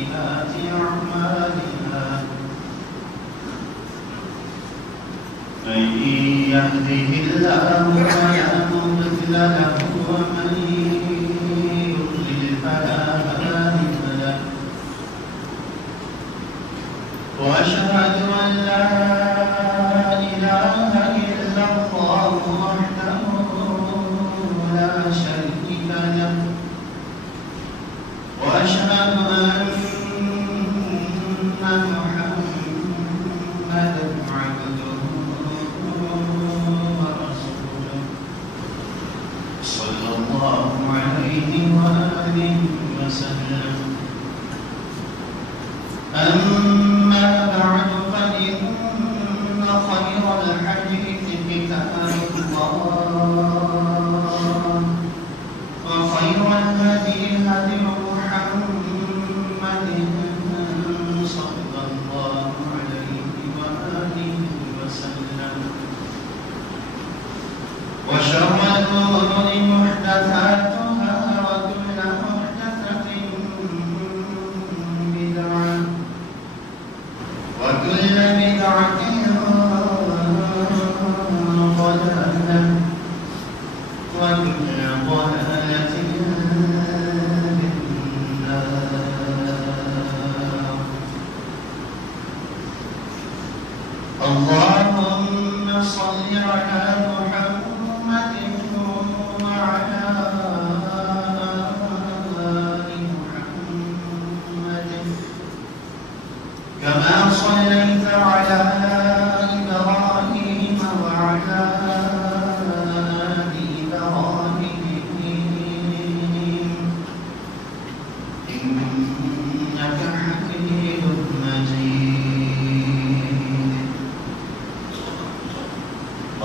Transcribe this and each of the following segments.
سيئات أعمالنا من يهده الله فلا مضل له ومن يضلل فلا هادي له وأشهد أن لا إله إلا الله وحده لا شريك له وأشهد أن محمدا عبده ورسوله صلى الله عليه وآله وسلم. أما بعد فإن خير الحديث كتاب الله وخير الهدي هدي محمد صلى الله عليه وآله وسلم وشر الأمور محدثاتها وكل محدثة بدعة وكل بدعة ضلالة وكل ضلالة اللهم صل على محمد وعلى آل محمد كما صليت على إبراهيم وعلى آل إبراهيم إنك حميد مجيد.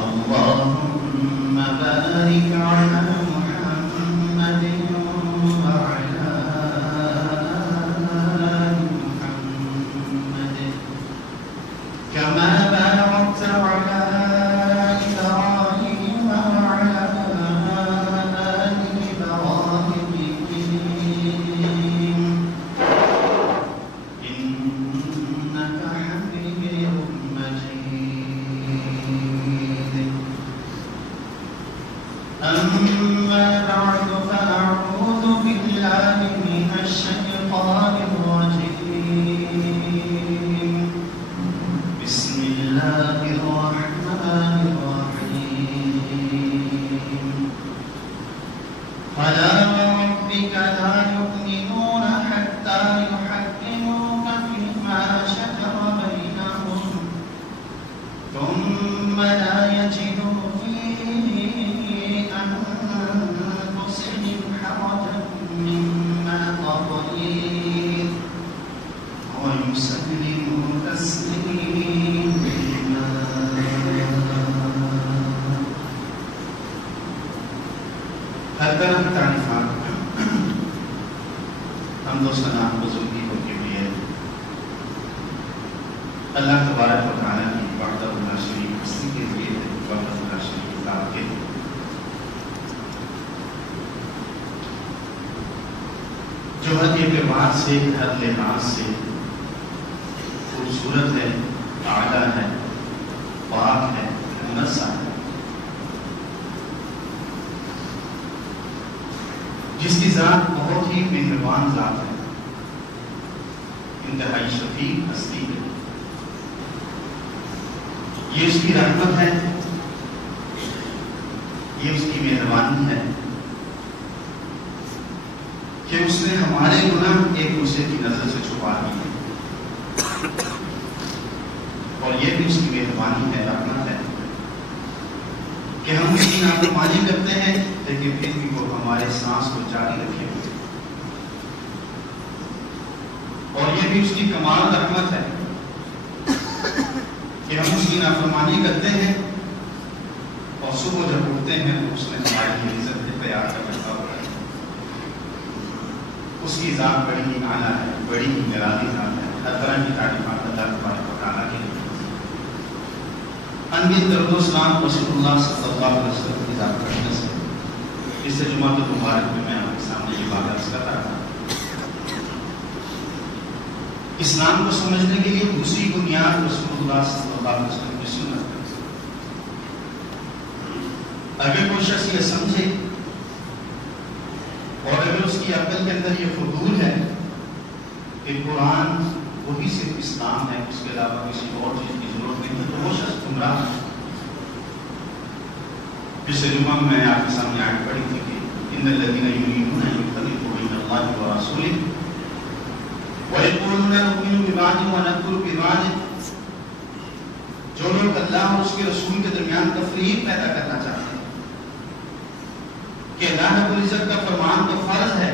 اللهم بارك على محمد وعلى آل محمد كما باركت على إبراهيم وعلى آل إبراهيم إنك حميد مجيد. أما بعد فأعوذ بالله من الشيطان الرجيم. بسم الله الرحمن الرحيم. فلا وربك لا يؤمنون حتى يحكموك فيما شجر بينهم ثم لا يجدوا في أنفسهم حرجا مما قضيت ويسلموا تسليما. ہر طرح کی تعریفات حمد و ثنا بزرگی ہوتی ہوئی ہے اللہ تبارک و تعالیٰ کی وحدہ لا شریک ہستی کے لیے وحدہ لا شریک ذات کے جو ہر اعتبار سے ہر لحاظ سے خوبصورت ہے، اعلیٰ ہے، پاک ہے، منزہ ہے، جس کی ذات بہت ہی مہربان ذات ہے، انتہائی شفیق ہستی ہے. یہ اس کی رحمت ہے، یہ اس کی مہربانی ہے کہ اس نے ہمارے گناہ ایک دوسرے کی نظر سے چھپا دیے اور یہ بھی اس کی مہربانی ہے، رحمت ہے کہ ہم اس کی نافرمانی کرتے ہیں لیکن پھر بھی وہ ہمارے سانس کو جاری رکھے ہوئے. اور یہ بھی اس کی کمال رحمت ہے کہ ہم اس کی نافرمانی کرتے ہیں اور صبح جب اٹھتے ہیں تو اس نے ہمارے لیے رزق تیار کر رکھا ہوا ہے. اس کی ذات بڑی ہی اعلیٰ ہے، بڑی ہی نرالی ذات ہے. ہر طرح کی تعریفات اللہ تبارک و تعالیٰ کی. انبی درود و سلام رسول اللہ صلی اللہ علیہ وسلم کی ذات کرنے سے اس سے جمعہ مبارک میں آپ کے سامنے یہ بات عرض کر رہا تھا اسلام کو سمجھنے کے لیے دوسری بنیاد رسول اللہ صلی اللہ علیہ وسلم کی سنت ہے۔ اگر کوئی شخص یہ سمجھے اور اگر اس کی عقل کے اندر یہ فضول ہے کہ قرآن وہی صرف اسلام ہے، اس کے علاوہ کسی اور چیز کی ضرورت نہیں ہے، تو وہ شخص گمراہ ہے۔ پچھلے جمعہ میں آپ کے سامنے آیت پڑھی تھی کہ ان الذین یریدون ان یفرقوا بین اللہ ورسولہ وَيَقُولُونَ نُؤْمِنُ بِبَعْضٍ وَنَكْفُرُ بِبَعْضٍ، جو لوگ اللہ اور اس کے رسول کے درمیان تفریق پیدا کرنا چاہتے ہیں کہ اللہ رب العزت کا فرمان تو فرض ہے،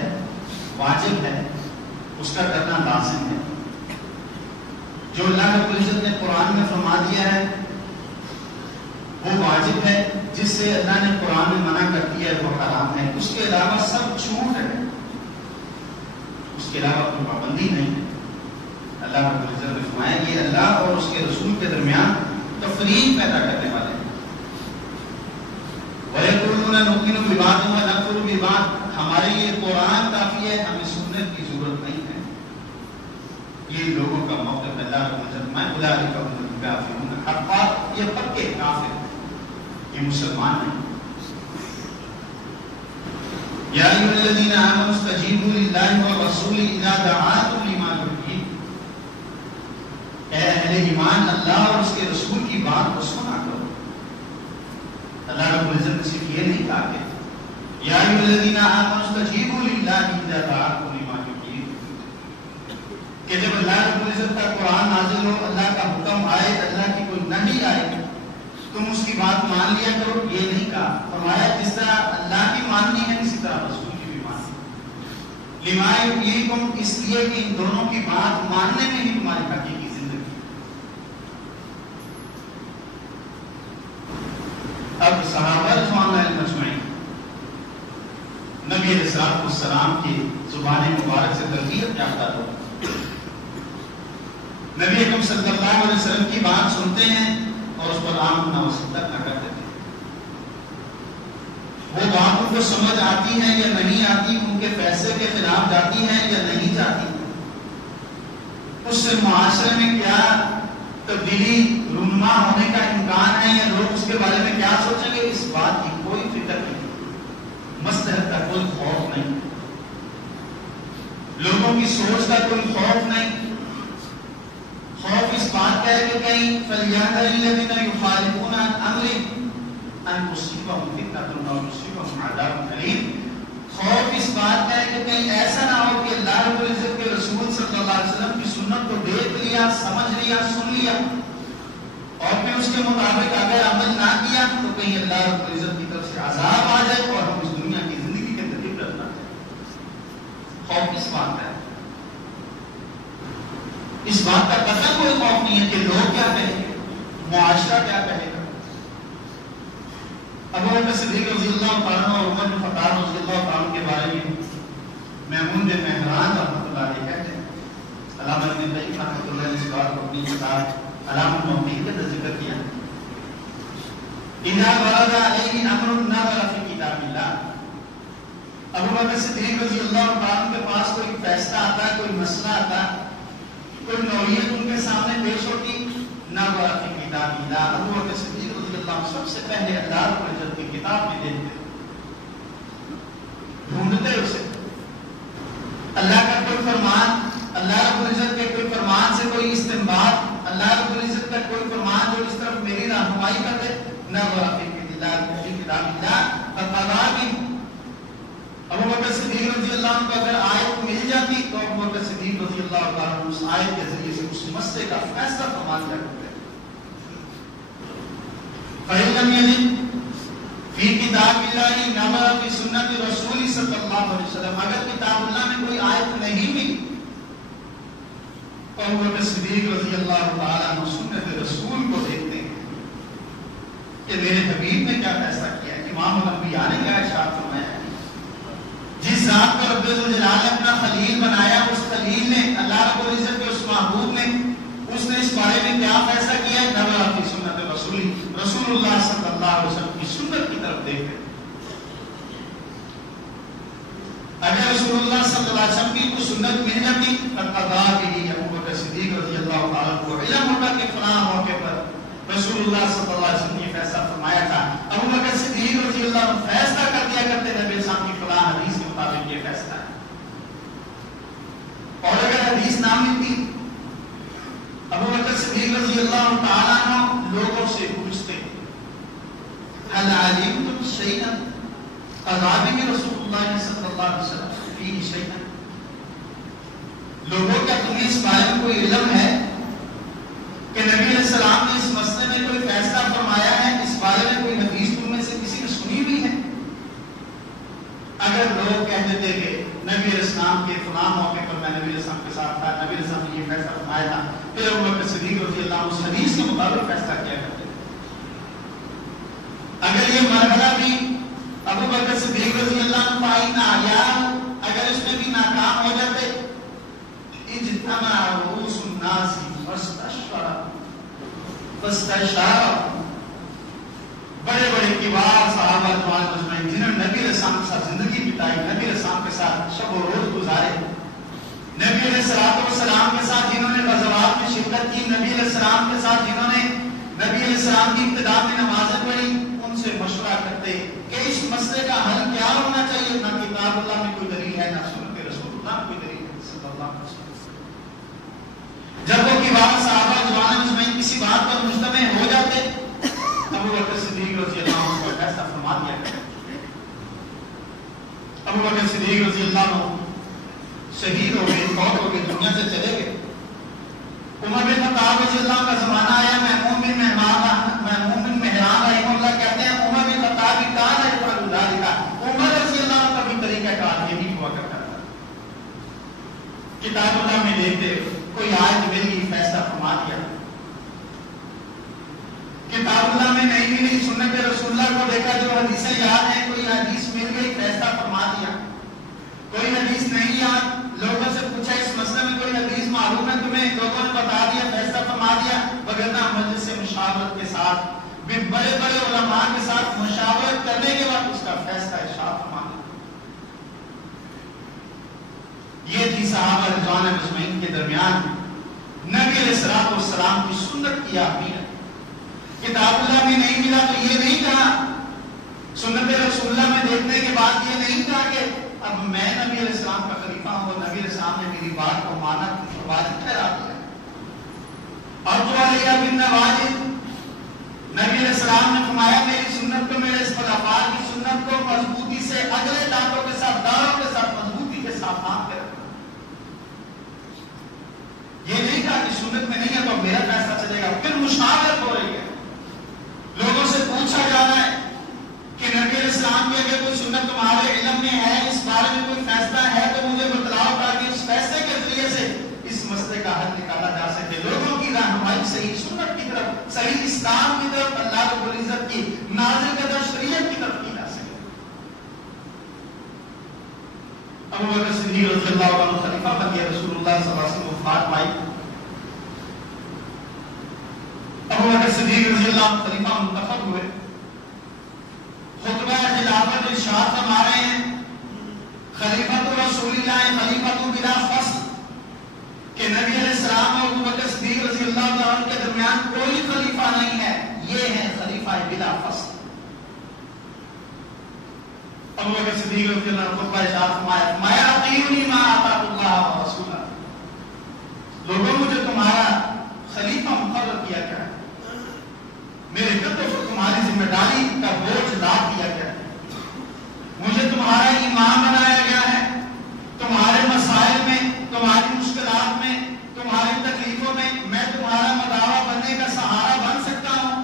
واجب ہے، اس کا کرنا لازم ہے، جو اللہ رب العزت نے قرآن میں فرما دیا ہے وہ واجب ہے، جس سے اللہ نے قرآن میں منع کر دیا ہے وہ حرام ہے، اس کے علاوہ سب چھوٹ ہے، اس کے علاوہ کوئی پابندی نہیں ہے۔ اللہ رب العزت نے فرمایا یہ اللہ اور اس کے رسول کے درمیان تفریق پیدا کرنے والے ہیں۔ وَيَقُولُونَ نُؤْمِنُ بِبَعْضٍ وَنَكْفُرُ بِبَعْضٍ، ہمارے لیے قرآن کافی ہے، ہمیں سنت کی ضرورت نہیں ہے۔ یہ لوگوں کا موقف ہے۔ اللہ رب العزت میں اولئک هم الکافرون حقا، یہ پکے کافر ہیں، یہ مسلمان نہیں۔ یا ایھا الذین آمنوا استجیبوا للہ والرسول اذا دعاکم لما یحییکم، اے اہل ایمان اللہ اور اس کے رسول کی بات کو سنا کرو۔ اللہ رب العزت نے صرف یہ نہیں کہا کہ یا ایھا الذین آمنوا استجیبوا للہ اذا دعاکم لما یحییکم، کہ جب اللہ رب العزت کا قرآن نازل ہو، اللہ کا حکم آئے، اللہ کی کوئی نہی آئے، تم اس کی بات مان لیا کرو، یہ نہیں کہا۔ فرمایا جس طرح اللہ کی ماننی ہے اسی طرح رسول کی بھی ماننی۔ لما یحییکم، اس لیے کہ ان دونوں کی بات ماننے میں ہی تمہاری حقیقی زندگی ہے۔ اب صحابہ رضوان اللہ اجمعین نبی علیہ السلام کی زبان مبارک سے تربیت یافتہ لوگ نبی اکرم صلی اللہ علیہ وسلم کی بات سنتے ہیں اور اس پر آمنا و صدق نہ کرتے تھے۔ وہ بات ان کو سمجھ آتی ہے یا نہیں آتی، ان کے فیصلے کے خلاف جاتی ہے یا نہیں جاتی، اس سے معاشرے میں کیا تبدیلی رونما ہونے کا امکان ہے یا لوگ اس کے بارے میں کیا سوچیں گے، اس بات کی کوئی فکر نہیں، مصلحت کا کوئی خوف نہیں، لوگوں کی سوچ کا کوئی خوف نہیں۔ خوف اس بات کا ہے کہ کہیں فَلْيَحْذَرِ الَّذِينَ يُخَالِفُونَ عَنْ أَمْرِهِ أَنْ تُصِيبَهُمْ فِتْنَةٌ أَوْ يُصِيبَهُمْ عَذَابٌ أَلِيمٌ، خوف اس بات کا ہے کہ کہیں ایسا نہ ہو کہ اللہ رب العزت کے رسول صلی اللہ علیہ وسلم کی سنت کو دیکھ لیا، سمجھ لیا، سن لیا اور پھر اس کے مطابق اگر عمل نہ کیا تو کہیں اللہ رب العزت کی طرف سے عذاب آ جائے اور ہم اس دنیا کی زندگی کے اندر عبرت نہ جائے۔ خوف اس بات کا ہے، اس بات کا قطعاً کوئی خوف نہیں ہے کہ لوگ کیا کہیں گے، معاشرہ کیا کہے گا۔ ابو بکر صدیق رضی اللہ تعالیٰ اور عمر بن خطاب رضی اللہ تعالیٰ کے بارے میں میمون بن مہران رحمۃ اللہ علیہ کہتے ہیں، علامہ ابن قیم رحمۃ اللہ نے اس بات کو اپنی کتاب علامہ الموقعین کے اندر ذکر کیا۔ اذا ورد علیہ امر نظر فی کتاب اللہ، ابو بکر صدیق رضی اللہ تعالیٰ کے پاس کوئی فیصلہ آتا ہے، کوئی مسئلہ آتا ہے، کوئی نوعیت ان کے سامنے پیش ہوتی، نظر فی کتاب اللہ، ابو بکر صدیق رضی اللہ سب سے پہلے اللہ رب العزت کی کتاب میں دیکھتے، ڈھونڈتے اسے، اللہ کا کوئی فرمان، اللہ رب العزت کے کوئی فرمان سے کوئی استنباط، اللہ رب العزت کا کوئی فرمان جو اس طرف میری رہنمائی کر دے، نظر فی کتاب اللہ فقضى، ابو بکر صدیق رضی اللہ عنہ کو اگر آیت مل جاتی تو ابو بکر صدیق رضی اللہ عنہ اس آیت کے ذریعے سے اس مسئلے کا فیصلہ فرما دیا کرتے ہیں۔ فَإِن لَّمْ يَجِدْ فِي كِتَابِ اللَّهِ نَظَرَ فِي سُنَّةِ رَسُولِ صلی اللہ علیہ وسلم، اگر کتاب اللہ میں کوئی آیت نہیں ملی تو ابو بکر صدیق رضی اللہ تعالیٰ عنہ سنت رسول کو دیکھتے ہیں کہ میرے حبیب نے کیا فیصلہ کیا ہے، امام الانبیاء نے کیا ارشاد فرمایا ہے۔ جس ذات کو رب الجلال نے اپنا خلیل بنایا، اس خلیل نے، اللہ رب العزت کے اس محبوب نے، اس نے اس بارے میں کیا فیصلہ کیا ہے، نظر فی سنت رسول اللہ صلی اللہ علیہ وسلم کی سنت کی طرف دیکھتے۔ اگر رسول اللہ صلی اللہ علیہ وسلم کی کوئی سنت مل جاتی فقضى به، ابو بکر اللہ عنہ فیصلہ کر دیا کرتے نبی السلام کی فلاں حدیث کے مطابق یہ فیصلہ ہے. اور اگر حدیث نہ ملتی ابو بکر صدیق رضی اللہ تعالیٰ عنہ لوگوں سے پوچھتے هل علمتم شيئا اضابی رسول اللہ صلی اللہ علیہ وسلم فيه شيئا. لوگوں کیا تمہیں اس بارے میں کوئی علم ہے کہ نبی علیہ السلام نے اس مسئلے میں کوئی فیصلہ فرمایا ہے؟ اس بارے میں کوئی حدیث تم میں سے کسی نے سنی ہوئی ہے؟ اگر لوگ کہتے تھے کہ نبی علیہ السلام کے فلاں موقع پر میں نبی علیہ السلام کے ساتھ تھا, نبی علیہ السلام نے یہ فیصلہ فرمایا تھا, پھر ابو بکر صدیق رضی اللہ عنہ اس حدیث کے مطابق فیصلہ کیا کرتے تھے. اگر یہ مرحلہ بھی ابو بکر صدیق رضی اللہ عنہ پائی ناکام, اگر اس میں بھی ناکام ہو جاتے, اجتمع رؤوس الناس فاستشار, بڑے بڑے کبار صحابہ رضوان اجمعین جنہوں نے نبی علیہ السلام کے ساتھ زندگی بتائی, نبی علیہ السلام کے ساتھ شب و روز گزارے, نبی علیہ السلام کے ساتھ جنہوں نے غزوات میں شرکت کی, نبی علیہ السلام کے ساتھ جنہوں نے نبی علیہ السلام کی ابتدا میں نمازیں پڑھی, ان سے مشورہ کرتے کہ اس مسئلے کا حل کیا ہونا چاہیے. نہ کتاب اللہ میں کوئی دلیل ہے, نہ سنت رسول اللہ میں کوئی دلیل ہے صلی اللہ علیہ وسلم. جب وہ کبار صحابہ رضوان اجمعین کسی بات پر مجتمع ہو جاتے, ابو بکر صدیق رضی اللہ عنہ کا فیصلہ فرما دیا کرتے. ابو بکر صدیق رضی اللہ عنہ شہید ہو گئے, فوت ہو گئے, دنیا سے چلے گئے. عمر بن خطاب رضی اللہ عنہ کا زمانہ آیا. محمود بن مہران رحمہ اللہ کہتے ہیں عمر بن خطاب کی کان ہے پر گزار لکھا. عمر رضی اللہ عنہ کا بھی طریقہ کار یہی ہوا کرتا تھا. کتاب اللہ میں دیکھتے کوئی آیت ملی, فیصلہ فرما دیا. کتاب اللہ میں نہیں ملی, سنت رسول اللہ کو دیکھا, جو حدیثیں یاد ہیں, کوئی حدیث مل گئی, فیصلہ فرما دیا. کوئی حدیث نہیں یاد, لوگوں سے پوچھا اس مسئلے میں کوئی حدیث معلوم ہے تمہیں, لوگوں نے بتا دیا, فیصلہ فرما دیا. وگرنہ مجلس سے مشاورت کے ساتھ, بڑے بڑے علماء کے ساتھ مشاورت کرنے کے بعد اس کا فیصلہ ارشاد فرما دیا. یہ تھی صحابہ رضوان اجمعین کے درمیان نبی علیہ السلام کی سنت کی اہمیت. کتاب اللہ میں نہیں ملا تو یہ نہیں کہا, سنت رسول اللہ میں دیکھنے کے بعد یہ نہیں کہا کہ اب میں نبی علیہ السلام کا خلیفہ ہوں, نبی علیہ السلام نے میری بات کو مانا, واجب ٹھہرا دیا. اور تو علیہ بن واجب, نبی علیہ السلام نے فرمایا میری سنت کو, میرے اس خلفاء کی سنت کو مضبوطی سے, اگلے دانتوں کے ساتھ, داروں کے ساتھ, مضبوطی کے ساتھ تھام کے رکھنا. یہ نہیں کہا کہ سنت میں نہیں ہے تو میرا فیصلہ چلے گا. پھر مشاورت ہو رہی ہے, لوگوں سے پوچھا جا رہا ہے کہ نبی علیہ السلام کی اگر کوئی سنت تمہارے علم میں ہے, اس بارے میں کوئی فیصلہ ہے تو مجھے بتلاؤ, تاکہ اس فیصلے کے ذریعے سے اس مسئلے کا حل نکالا جا سکے. لوگوں کی رہنمائی صحیح سنت کی طرف, صحیح اسلام کی طرف, اللہ رب العزت کی نازل کردہ شریعت کی طرف کی جا سکے. ابو بکر صدیق رضی اللہ عنہ خلیفہ بن گئے, رسول اللہ صلی اللہ علیہ وسلم وفات پائی. ابو بکر صدیق رضی اللہ عنہ خلیفہ منتخب ہوئے. خطبہ خلافت ارشاد فرما رہے ہیں خلیفۃ رسول اللہ خلیفۃ بلا فصل, کہ نبی علیہ السلام اور ابو بکر صدیق رضی اللہ عنہ کے درمیان کوئی خلیفہ نہیں ہے, یہ ہے خلیفہ بلا فصل. ابو بکر صدیق رضی اللہ عنہ خطبہ ارشاد فرمایا اطیعونی ما آتاکم اللہ ورسولہ, لوگوں مجھے تمہارا خلیفہ مقرر کیا گیا ہے, میرے قدر پر تمہاری ذمہ داری کا بوجھ لاد دیا گیا ہے, مجھے تمہارا امام بنایا گیا ہے. تمہارے مسائل میں, تمہاری مشکلات میں, تمہاری تکلیفوں میں میں تمہارا مداوا بننے کا سہارا بن سکتا ہوں.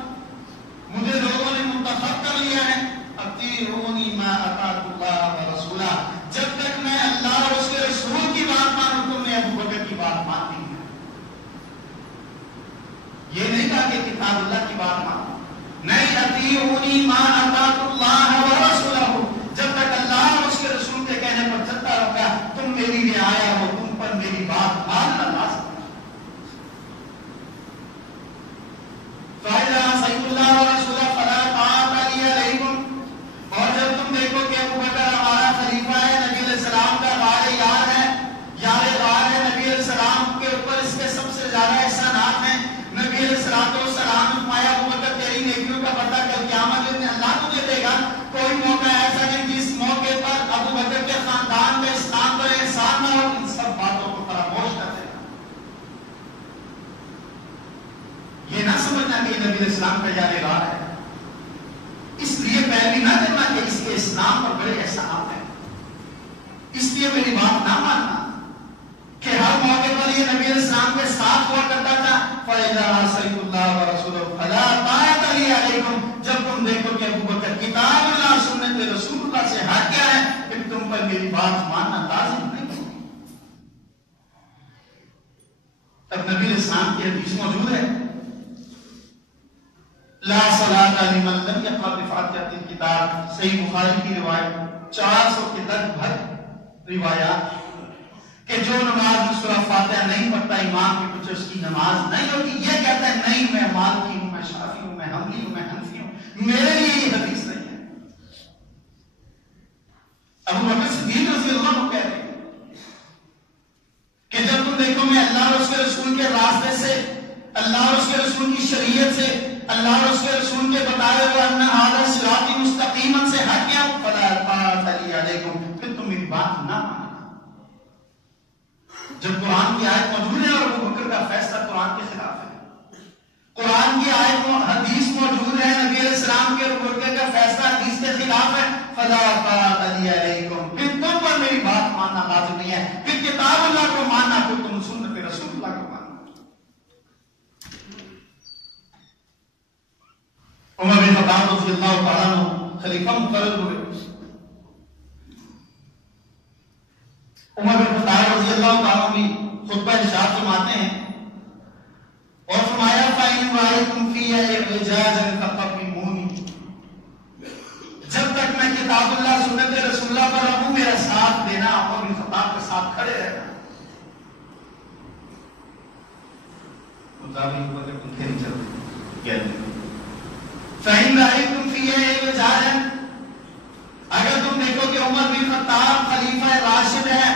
مجھے لوگوں نے منتخب کر لیا ہے. اطیعونی ما اطاعت اللہ ورسولہ, جب تک میں اللہ اور اس کے رسول کی بات مانوں تم نے ابو بکر کی بات ماننی ہے. یہ نہیں کہا کہ کتاب اللہ کی بات مانو, نہیں, اطیعونی ما اطاعت اللہ ورسولہ, جب تک اللہ اور اس کے رسول کے کہنے پر چلتا رہا تم میری رعایا ہو, تم پر میری بات ماننا لازم ہے. فَإِذَا عَصَيْتُمُ اللَّهَ وَرَسُولَهُ فَلَا طَاعَةَ لِي عَلَيْكُمْ, اور جب تم دیکھو کہ ابو بکر ہمارا خلیفہ ہے, نبی علیہ السلام کا غار یار ہے, یار غار ہے, نبی علیہ السلام کے اوپر اس کے سب سے زیادہ احسانات ہیں. نبی علیہ السلام نے فرمایا ابو بکر تیری نیکیوں کا بدلہ کل قیامت میں اللہ تجھے دے گا, کوئی یہ نہ سمجھنا کہ نبی علیہ السلام کا جانے رہا ہے، اس لیے پیروی نہ کرنا کہ اس کے اسلام پر بڑے احسانات ہیں، اس لیے میری بات نہ ماننا کہ ہر موقع پر یہ نبی علیہ السلام کے ساتھ ہوا کرتا تھا۔ فَإِذَا عَصَيْتُ اللَّهَ وَرَسُولَهُ فَلَا طَاعَةَ لِي عَلَيْكُمْ، جب تم دیکھو کہ ابو بکر کتاب اللہ سنت رسول اللہ سے ہٹ گیا ہے، پھر تم پر میری بات ماننا لازم نہیں ہوگی۔ تب نبی علیہ السلام کی حدیث موجود ہے، لا صلاۃ لمن لم یقرأ بفاتحۃ الکتاب، صحیح بخاری کی روایت 400 کے تک بھر روایات کہ جو نماز میں سورہ فاتحہ نہیں پڑھتا امام کے پیچھے اس کی نماز نہیں ہوتی۔ یہ کہتا ہے نہیں میں مالکی ہوں، میں شافعی ہوں، میں حنبلی ہوں، میں حنفی ہوں، میرے لیے یہ حدیث نہیں ہے۔ ابو بکر صدیق رضی اللہ عنہ کہہ رہے ہیں کہ جب تم دیکھو میں اللہ اور اس کے رسول کے راستے سے، اللہ اور اس کے رسول کی شریعت سے، اللہ اور اس کے رسول کے بتائے ہوئے ان ھذا صراطی مستقیما سے ہٹ گیا ہوں، فلا طاعۃ لی علیکم، پھر تم میری بات نہ ماننا۔ جب قرآن کی آیت موجود ہے اور ابو بکر کا فیصلہ قرآن کے خلاف ہے، قرآن کی آیت حدیث موجود ہے، نبی علیہ السلام کے ابو بکر کا فیصلہ حدیث کے خلاف ہے، فلا طاعۃ لی علیکم، پھر تم پر میری بات ماننا لازم نہیں ہے، پھر کتاب اللہ کو ماننا، پھر تم سنت رسول اللہ کو ماننا۔ عمر بن خطاب رضی اللہ تعالیٰ عنہ خلیفہ مقرر ہوئے۔ عمر بن خطاب رضی اللہ تعالیٰ بھی خطبہ ارشاد فرماتے ہیں اور فرمایا فَإِنْ رَأَيْتُمْ فِيهَا إِعْوِجَاجًا فَقَوِّمُونِي، جب تک میں کتاب اللہ سنت رسول اللہ پر رہوں میرا ساتھ دینا، عمر بن خطاب کے ساتھ کھڑے رہنا۔ مطابق اوپر کے پنکھے نہیں چلتے کہتے ہیں فَإِنْ رَأَيْتُمْ فِيهَا إِعْوِجَاجًا، اگر تم دیکھو کہ عمر بن خطاب خلیفہ راشد ہے،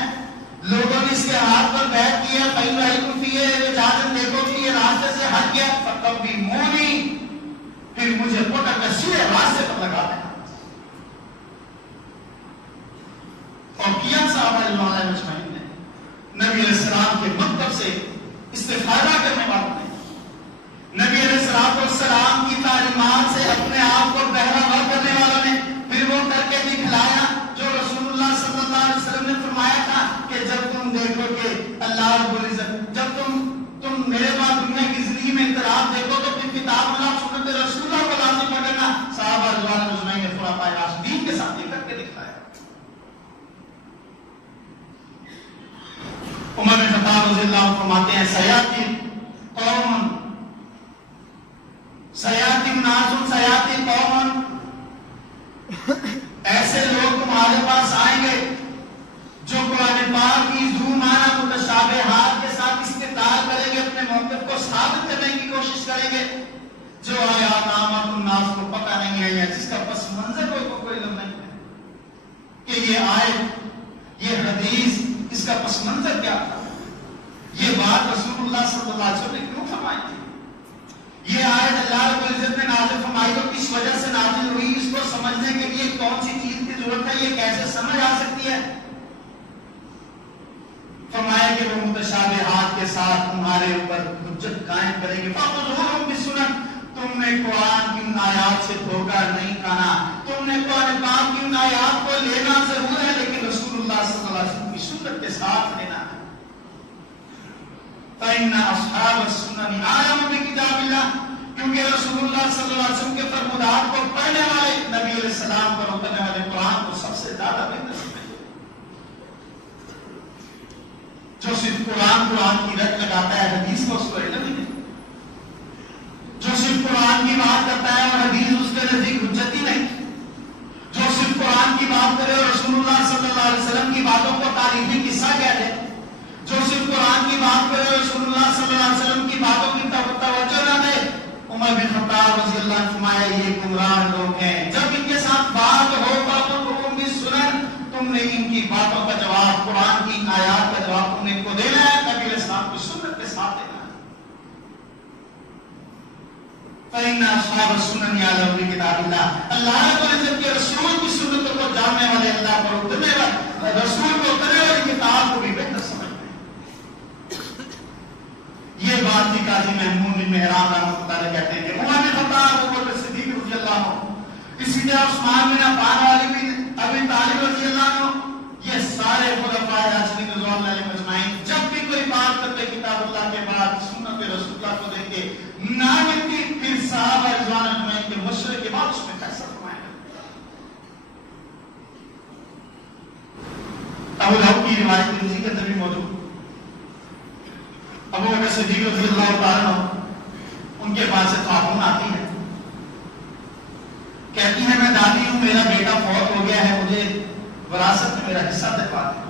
لوگوں نے اس کے ہاتھ پر بیعت کیا، فَإِنْ رَأَيْتُمْ فِيهَا إِعْوِجَاجًا، دیکھو کہ یہ راستے سے ہٹ گیا، فَقَوِّمُونِي، پھر مجھے پکڑ کر سیدھے راستے پر لگا دینا۔ اور کیا صحابہ رضوان اللہ مجمعین نے نبی علیہ السلام کے مکتب سے استفادہ کرنے والوں نے، نبی علیہ السلام کی تعلیمات سے اپنے آپ کو بہرہ کرنے والوں نے پھر وہ کر کے دکھلایا جو رسول اللہ صلی اللہ علیہ وسلم نے فرمایا تھا کہ جب تم دیکھو کہ اللہ رب العزت، جب تم میرے بعد دنیا کی زندگی میں اختلاف دیکھو تو پھر کتاب اللہ سنت رسول اللہ کو لازم پکڑنا۔ صحابہ رضوان اللہ مجمعین نے خلفائے راشدین کے ساتھ یہ کر کے دکھلایا۔ عمر بن خطاب رضی اللہ عنہ فرماتے ہیں سیاتی قوم، سیاتی ناس، سیاتی قوم، ایسے لوگ تمہارے پاس آئیں گے جو قرآن پاک کی ذو-معنی متشابہات کے ساتھ استدلال کریں گے، اپنے موقف کو ثابت کرنے کی کوشش کریں گے، جو آیات عامۃ الناس کو پتہ نہیں ہے یا جس کا پس منظر کوئی علم نہیں ہے کہ یہ آیت، یہ حدیث، اس کا پس منظر کیا تھا، یہ بات رسول اللہ صلی اللہ علیہ وسلم نے کیوں فرمائی تھی، یہ آیت اللہ رب العزت نے نازل فرمائی تو کس وجہ سے نازل ہوئی، اس کو سمجھنے کے لیے کون سی چیز کی ضرورت ہے، یہ کیسے سمجھ آ سکتی ہے۔ فرمایا کہ وہ متشابہات کے ساتھ تمہارے اوپر حجت قائم کریں گے، فَخُذُوهُم بِالسُّنَنِ، تم نے قرآن کی ان آیات سے دھوکہ نہیں کھانا، تم نے قرآن پاک کی ان آیات کو لینا ضرور ہے لیکن رسول اللہ صلی اللہ علیہ وسلم کی سنت کے ساتھ لینا ہے۔ فَإِنَّ أَصْحَابَ السُّنَنِ أَعْلَمُ بِكِتَابِ اللَّهِ، کیونکہ رسول اللہ صلی اللہ علیہ وسلم کے فرمودات کو پڑھنے والے، نبی علیہ السلام پر اترنے والے قرآن کو سب سے زیادہ بہتر سمجھتے ہیں۔ جو صرف قرآن کی رٹ لگاتا ہے، حدیث کو اس کو علم ہی نہیں، جو صرف قرآن کی بات کرتا ہے اور حدیث اس کے نزدیک حجت ہی نہیں، جو صرف قرآن کی بات کرے اور رسول اللہ صلی اللہ علیہ وسلم کی باتوں کو تاریخی قصہ کہہ دے، جو صرف قرآن کی بات کرے اور رسول اللہ صلی اللہ علیہ وسلم کی باتوں کی توجہ نہ دے، عمر بن خطاب رضی اللہ عنہ فرمایا یہ گمراہ لوگ ہیں۔ جب ان کے ساتھ بات ہو فَخُذُوهُم بِالسُّنَنِ، تم نے ان کی باتوں کا جواب، قرآن کی آیات کا جواب تم نے ان کو دینا ہے، نبی علیہ السلام کی سنت کے ساتھ دینا ہے۔ فَإِنَّ أَصْحَابَ السُّنَنِ أَعْلَمُ بِكِتَابِ اللَّهِ، اللہ رب العزت کے رسول کی سنتوں کو جاننے والے، اللہ پر اترنے والے، رسول کو اترنے والی کتاب کو بھی بہتر سمجھتے ہیں۔ یہ بات نکال قاضی محمود بن مہران رحمۃ اللہ علیہ کہتے ہیں کہ عمر بن خطاب، ابو بکر صدیق رضی اللہ عنہ، اسی طرح عثمان بن عفان، علی بن ابی طالب رضی اللہ عنہ، یہ سارے خلفائے راشدین رضوان اللہ علیہم اجمعین جب بھی کوئی بات کرتے کتاب اللہ کے بعد سنت رسول اللہ کو دیکھ کے نہ ملتی، پھر صحابہ رضوان اجمعین کے مشورے کے بعد اس میں فیصلہ فرمایا۔ ابو داؤد کی روایت ترمذی کے اندر بھی موجود، ابو بکر صدیق رضی اللہ تعالیٰ عنہ ان کے پاس سے خاتون آتی ہے، کہتی ہے میں دادی ہوں، میرا بیٹا فوت ہو گیا ہے، مجھے وراثت میں میرا حصہ دلوا دیں۔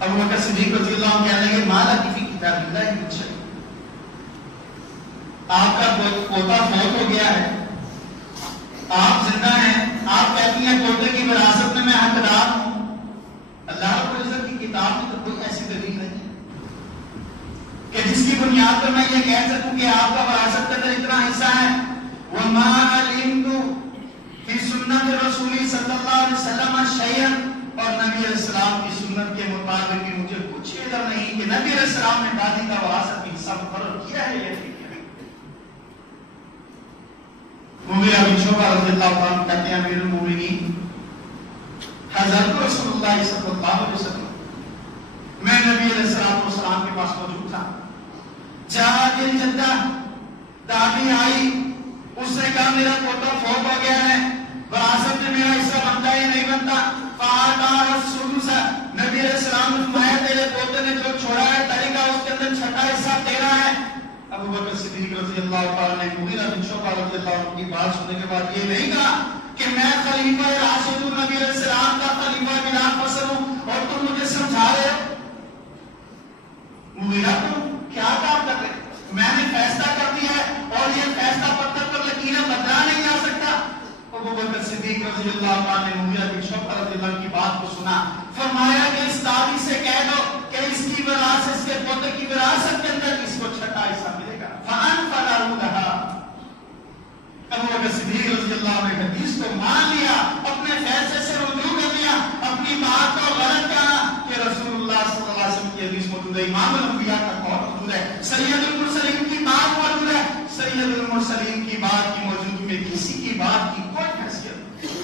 ابو بکر صدیق رضی اللہ عنہ کہنے لگے ما لک فی کتاب اللہ من شیء، آپ کا پوتا فوت ہو گیا ہے، آپ زندہ ہیں، آپ کہتی ہیں پوتے کی وراثت میں حقدار ہوں، اللہ رب العزت کی کتاب میں تو کوئی ایسی دلیل نہیں کہ جس کی بنیاد پر میں یہ کہہ سکوں کہ آپ کا وراثت کے اندر اتنا حصہ ہے۔ وما علمت فی سنت رسول صلی اللہ علیہ وسلم شیئا، اور نبی علیہ السلام کی سنت کے مطابق بھی مجھے کچھ علم نہیں کہ نبی علیہ السلام نے دادی کا وراثت کا حصہ مقرر کیا ہے یا نہیں کیا ہے۔ مغیرہ بن شعبہ رضی اللہ عنہ کہتے ہیں امیر المومنین حضرت رسول اللہ صلی اللہ علیہ وسلم، میں نبی علیہ السلام کے پاس موجود تھا، جاءت الجدہ، دادی آئی، اس نے کہا میرا پوتا فوت ہو گیا ہے، وراثت میں میرا حصہ بنتا ہے یا نہیں بنتا؟ فَآتَاهَا السُّدُسَ، نبی علیہ السلام نے فرمایا تیرے پوتے نے جو چھوڑا ہے طریقہ اس کے اندر چھٹا حصہ تیرا ہے۔ ابو بکر صدیق رضی اللہ تعالیٰ نے مغیرہ بن شعبہ رضی اللہ عنہ کی بات سننے کے بعد یہ نہیں کہا کہ میں خلیفہ راشد ہوں، نبی علیہ السلام کا خلیفہ بلا فصل ہوں اور تم مجھے سمجھا رہے ہو۔ مغیرہ تم کیا کام کر رہے؟ میں نے فیصلہ کر دیا ہے اور یہ فیصلہ پتھر پر لکیریں بدلا نہیں جا سکتا۔ ابو بکر صدیق رضی اللہ عنہ نے مغیرہ بن شعبہ رضی اللہ عنہ کی بات کو سنا، فرمایا کہ اس دادی سے کہہ دو کہ اس کی وراثت، اس کے پوتے کی وراثت کے اندر اس کو چھٹا حصہ ملے گا۔ فَأَنْفَلَهُ لَهَا، ابو بکر صدیق رضی اللہ عنہ نے حدیث کو مان لیا، اپنے فیصلے سے رجوع کر لیا، اپنی بات کو غلط کہا کہ رسول اللہ صلی اللہ علیہ وسلم کی حدیث موجود ہے، امام الانبیاء کا قول موجود ہے، سید المرسلین کی بات موجود ہے، سید المرسلین کی بات کی موجودگی میں کسی کی بات کی کوئی حیثیت نہیں۔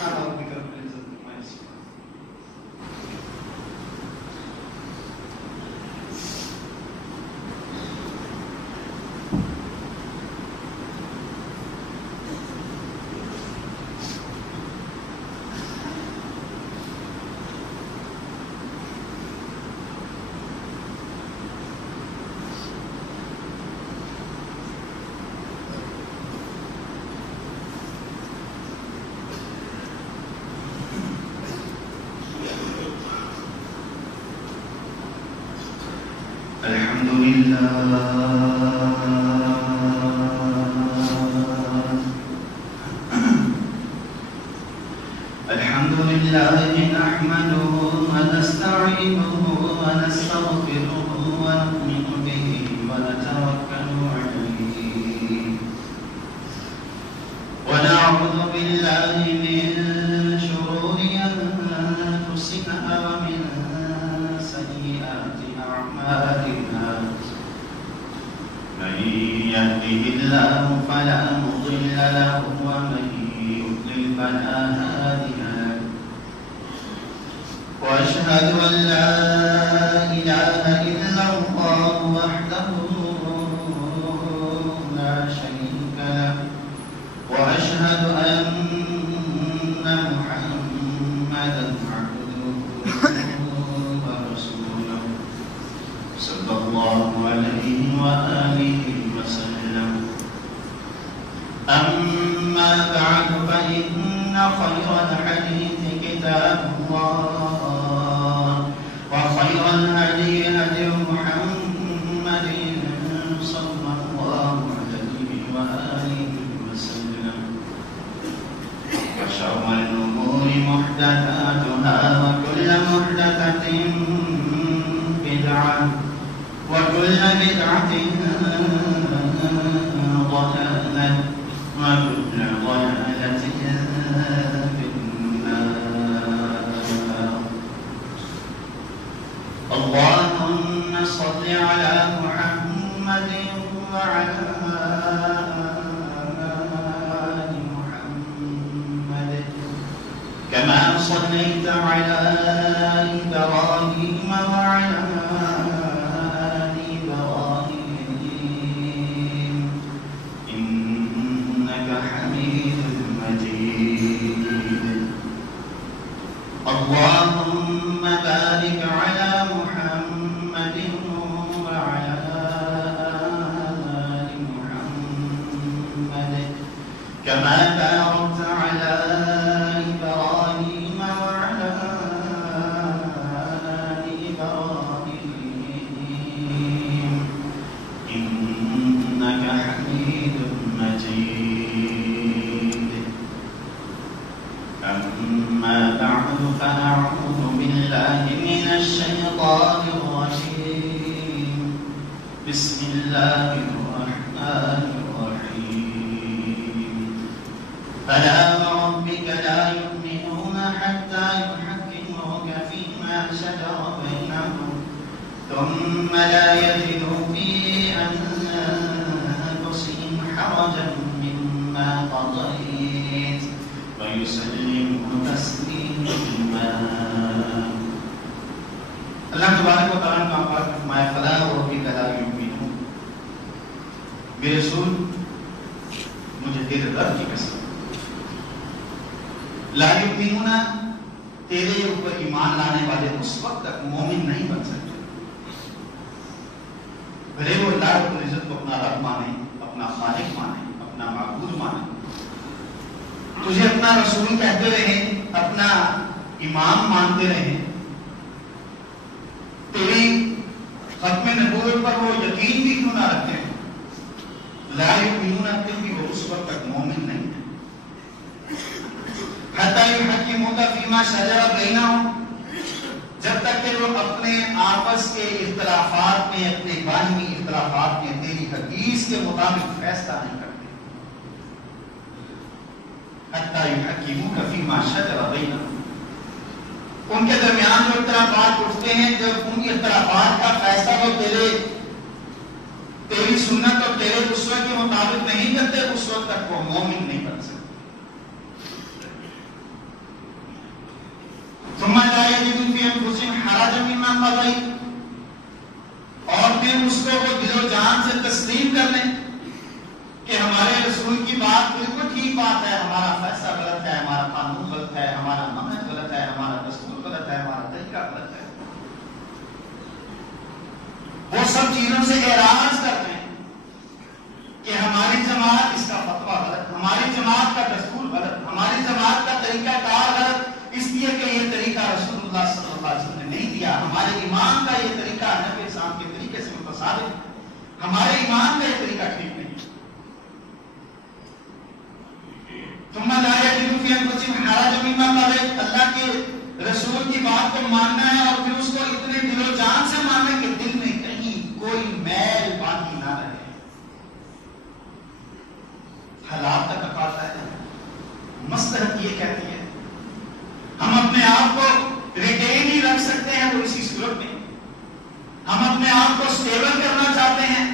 الحمد لله نحمده ونستعينه ونستغفره ونؤمن به ونتوكل عليه ونعوذ بالله من شرور أنفسنا ومن سيئات أعمالنا، من يهده الله فلا مضل له ومن يضلل فلا هادي له، وأشهد أن لا إله إلا الله وحده لا شريك له، وأشهد أن محمدا عبده ورسوله صلى الله عليه وآله وسلم. أما بعد فإن خير الحديث كتاب الله، وخير الهدي هدي محمد صلى الله عليه وآله وسلم، وشر الأمور محدثاتها، وكل محدثة بدعة، وكل بدعة ضلالة، وكل ضلالة في النار. اللهم صل على محمد محمد وعلى آل محمد كما صليت على إبراهيم وعلى آل إبراهيم إنك حميد مجيد اللهم بارك على محمد وعلى آل محمد كما باركت على إبراهيم وعلى آل إبراهيم إنك حميد مجيد أما بعد فأعوذ بالله من الشيطان الرجيم بسم الله الرحمن الرحيم فلا وربك لا يؤمنون حتى يحكموك فيما شجر بينهم ثم لا يجدوا في أنفسهم حرجا مما قضيت ويسلموا تسليما اللہ تبارک و تعالیٰ کا پاک فرمایا فلا وربک لا یؤمنون میرے رسول مجھے تیرے رب کی قسم لا یؤمنون تیرے اوپر ایمان لانے والے اس وقت تک مومن نہیں بن سکتے بھلے وہ اللہ رب العزت کو اپنا رب مانے اپنا خالق مانے اپنا معبود مانے تجھے اپنا رسول کہتے رہے اپنا امام مانتے رہے تیری ختم نبوت پر وہ یقین بھی کیوں نہ رکھتے ہیں لا یؤمنون کہ وہ اس وقت تک مومن نہیں ہے حتی یحکموک فیما شجر بینہم جب تک کہ وہ اپنے آپس کے اختلافات میں اپنے باہمی اختلافات میں تیری حدیث کے مطابق فیصلہ نہیں کرتے حتی یحکموک فیما شجر بینہم ان کے درمیان جو اختلافات اٹھتے ہیں جب ان کی اختلافات کا فیصلہ وہ تیری سنت اور تیرے اسوہ کے مطابق نہیں کرتے اس وقت تک وہ مومن نہیں بن سکتے ثم لا يجدوا في انفسهم حرجا مما قضيت اور پھر اس کو وہ دل و جان سے تسلیم کر لیں کہ ہمارے رسول کی بات بالکل ٹھیک بات ہے ہمارا فیصلہ غلط ہے ہمارا قانون غلط ہے ہمارا منہج غلط ہے ہمارا دستور غلط ہے ہمارا طریقہ غلط ہے وہ سب چیزوں سے اعراض کرتے ہیں کہ ہماری جماعت اس کا فتویٰ غلط ہماری جماعت کا دستور غلط ہماری جماعت کا طریقہ کار غلط اس لیے کہ یہ طریقہ رسول اللہ صلی اللہ علیہ وسلم نے نہیں دیا ہمارے امام کا یہ طریقہ نبی اسلام کے طریقے سے متصادم ہمارے امام کا یہ طریقہ ٹھیک نہیں ثم لا يجدوا في انفسهم حرجا مما قضيت اللہ کے رسول کی بات کو ماننا ہے اور پھر اس کو اتنے دل و جان سے ماننا کہ دل میں کہیں کوئی میل باقی نہ رہے حالات تک اکاتا ہے مصلحت یہ کہتی ہے ہم اپنے آپ کو ریٹین ہی رکھ سکتے ہیں تو اسی صورت میں ہم اپنے آپ کو سٹیبل کرنا چاہتے ہیں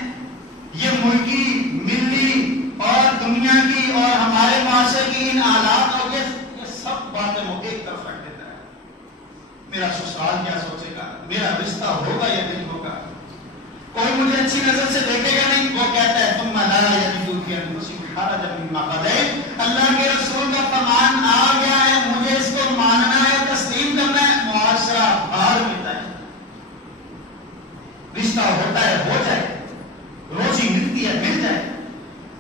یہ ملکی ملی اور دنیا کی اور ہمارے معاشرے کی ان حالات اور یہ سب باتیں وہ ایک طرف رکھ دیتا ہے میرا سسرال کیا سوچے گا میرا رشتہ ہوگا یا نہیں ہوگا کوئی مجھے اچھی نظر سے دیکھے گا نہیں وہ کہتا ہے تم لا یجدوا فی انفسہم حرجا مما قضیت اللہ کے رسول کا فرمان آ گیا ہے مجھے اس کو ماننا ہے تسلیم کرنا ہے معاشرہ بھار ملتا ہے رشتہ ہوتا ہے ہو جائے روزی ملتی ہے مل جائے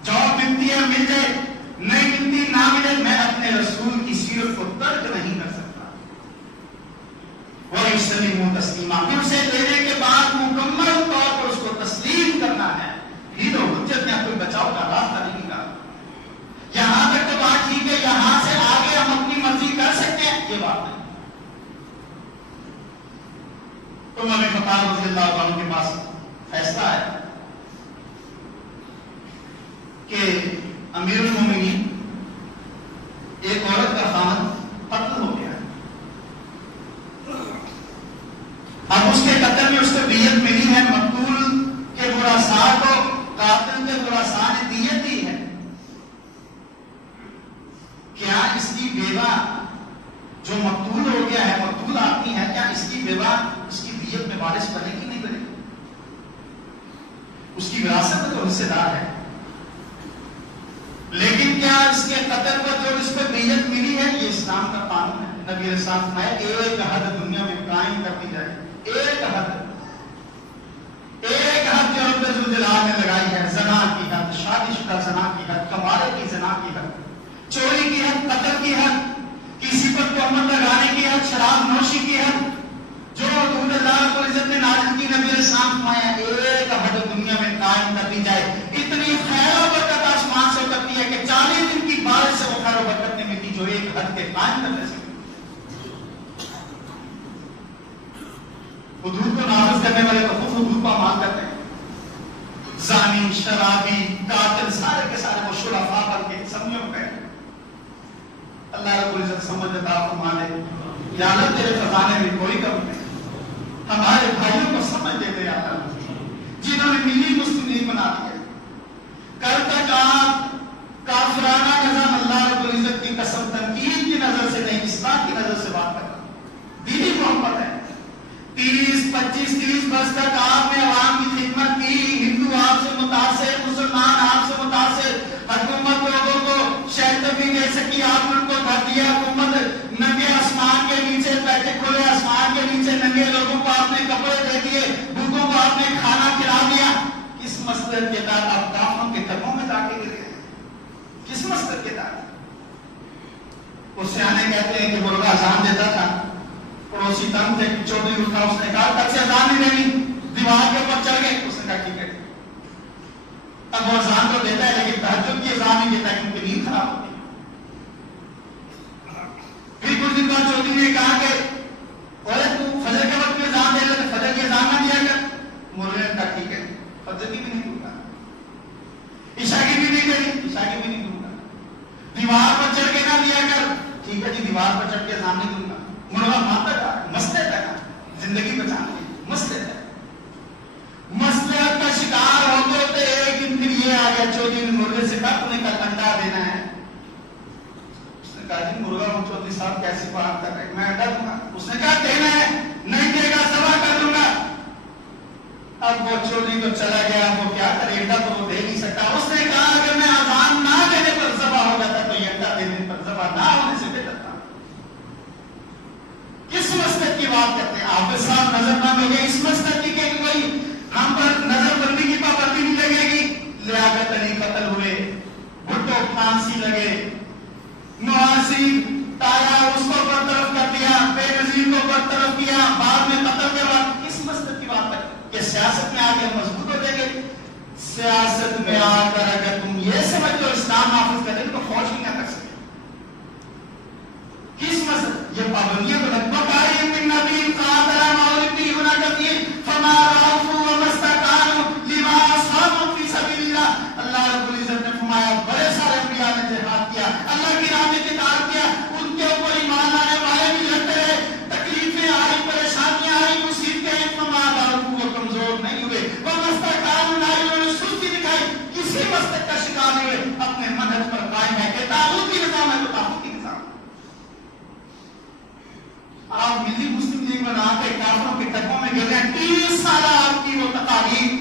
جاب ملتی ہے مل جائے نہیں ملتی نہ ملے میں اپنے رسول کی سیرت کو ترک نہیں کر سکتا وَيُسَلِّمُوا تَسْلِيمًا پھر اسے دینے کے بعد مکمل طور پر اس کو تسلیم کرنا ہے ہید و حجت میں کوئی بچاؤ کا راستہ نہیں نکالا یہاں تک تو بات ٹھیک ہے یہاں سے آگے ہم اپنی مرضی کر سکتے ہیں یہ بات نہیں عمر بن خطاب رضی اللہ عنہ کے پاس فیصلہ ہے کہ امیر المومنین ایک عورت کا خامد قتل ہو گیا اب اس کے قتل میں اس کو دیت ملی ہے مقتول کے مراسات کو اس کی وراثت میں تو حصے دار ہے، لیکن کیا اس کے قتل پر جو اس کو دیت ملی ہے یہ اسلام کا قانون ہے؟ نبی علیہ السلام نے ایک حد دنیا میں قائم کر دی جائے، ایک حد جو رب ذوالجلال نے لگائی ہے، زنا کی حد، شادی شدہ زنا کی حد، کمارے کی زنا کی حد، چوری کی حد، قتل کی حد، کسی پر تہمت لگانے کی حد، شراب نوشی کی حد، جو حدود اللہ کو عزت نے نازل کی، نبی علیہ السلام فرمایا ایک حد دنیا میں قائم کر دی جائے، اتنی خیر و برکت آسمان سے اترتی ہے کہ 40 دن کی بارش سے وہ خیر و برکت نہیں ملتی جو ایک حد کے قائم کرنے سے۔ حدود کو نافذ کرنے والے تو خود حدود کو اعمال کرتے ہیں، زانی، شرابی، قاتل، سارے کے سارے وہ شرفاء بن کے سمجھوں گئے۔ اللہ رب العزت سمجھ عطا فرما دے، یا اللہ تیرے خزانے میں کوئی کمی نہیں، ہمارے بھائیوں کو سمجھ دے دے یا اللہ، جنہوں نے ملی مسلم لیگ بنا دیا، کل تک آپ کافرانہ نظام اللہ رب العزت کی قسم تنقید کی نظر سے نہیں، اصلاح کی نظر سے بات کر رہا ہوں، دینی محبت ہے۔ 30 برس تک آپ نے عوام کی خدمت کی، ہندو آپ سے متاثر، مسلمان آپ سے متاثر، حکومت لوگوں کو شیلٹر بھی دے سکی، آپ نے ان کو گھر دیا، حکومت ننگے آسمان کے نیچے بیٹھے، کھلے آسمان کے نیچے ننگے لوگوں کو آپ نے کپڑے دے دیے، بھوکوں کو آپ نے کھانا کھلا دیا۔ کس مصدر کے تحت آپ کافروں کے قدموں میں جا کے گر گئے؟ کس مصدر کے تحت؟ وہ سیانے کہتے ہیں کہ مرغا اذان دیتا تھا، پڑوسی تنگ تھے، چودھری اٹھا، اس نے کہا تک سے اذان نہیں دینی، دیوار کے اوپر چڑھ گئے، اس نے کہا ٹھیک ہے۔ اب وہ اذان تو دیتا ہے لیکن تہجد کی اذان نہیں دیتا کیونکہ نیند خراب ہوتی ہے۔ پھر کچھ دن بعد چودھری نے کہا کہ تو فجر کے وقت میں اذان دے لیتے، فجر کی اذان نہ دیا کر۔ مرغے نے کہا ٹھیک ہے، فجر کی بھی نہیں دوں گا، عشاء کی بھی نہیں دینی، عشاء کی بھی نہیں دوں گا، دیوار پر چڑھ کے نہ دیا کر، ٹھیک ہے جی دیوار پر چڑھ کے اذان نہیں دوں گا۔ مرغا مانتا تھا، مسئلے تھا، زندگی بچانے کے مسئلے تھا، مسئلے کا شکار ہوتے ہوتے ایک دن پھر یہ آ گیا، چودھری نے مرغے سے کہا تمہیں کل انڈا دینا ہے۔ اس نے کہا جی مرغا ہوں چودھری صاحب کیسی بات کر رہے ہیں، میں انڈا دوں گا۔ اس نے کہا دینا ہے، نہیں دے گا ذبح کر دوں گا۔ اب وہ چودھری تو چلا گیا، وہ کیا کرے، انڈا تو وہ دے نہیں سکتا۔ اس نے کہا اگر میں اذان نہ دینے پر ذبح ہو جاتا تو یہ انڈا دینے پر ذبح نہ ہونے سے بہتر تھا۔ کس مسلک کی بات کرتے ہیں آپ صاحب؟ نظر نہ لگے اس مسلک کی کہ کوئی ہم پر نظر بندی کی پابندی نہیں لگے گی۔ لیاقت علی قتل ہوئے، بھٹو پھانسی لگے، نواسی تایا اس کو برطرف کر دیا، بے نظیر کو برطرف کیا، بعد میں قتل کے بعد کس مسلک کی بات کرتے ہیں کہ سیاست میں آ کے مضبوط ہو جائے گے؟ سیاست میں آ کر اگر تم یہ سمجھ لو اسلام نافذ کریں تو فوج بھی نہ کر سکے۔ کس مسئلہ یہ پابندیوں کو لگ بقائی من نبی قاتل مولدی ہونا کرتی ہے فما رافو ومستقانو لما اصحابوں فی سبیل اللہ۔ اللہ رب العزت نے فرمایا بڑے سارے انبیاء نے جہاد کیا، اللہ کی راہ میں قتال کیا، ان کے اوپر ایمان لانے والے بھی لڑتے رہے، تکلیفیں آئی، پریشانیاں آئی، مصیبتیں آئی، فما رافو وہ کمزور نہیں ہوئے، ومستقانو نہ انہوں نے سستی دکھائی، کسی مسلک کا شکار نہیں ہوئے، اپنے منہج پر قائم ہے کہ طاغوتی نظام ہے تو طاغوتی نظام۔ آپ ملی مسلم لیگ بنا کے کافروں کے قدموں میں گر گئے۔ 30 سال آپ کی وہ تقاریر،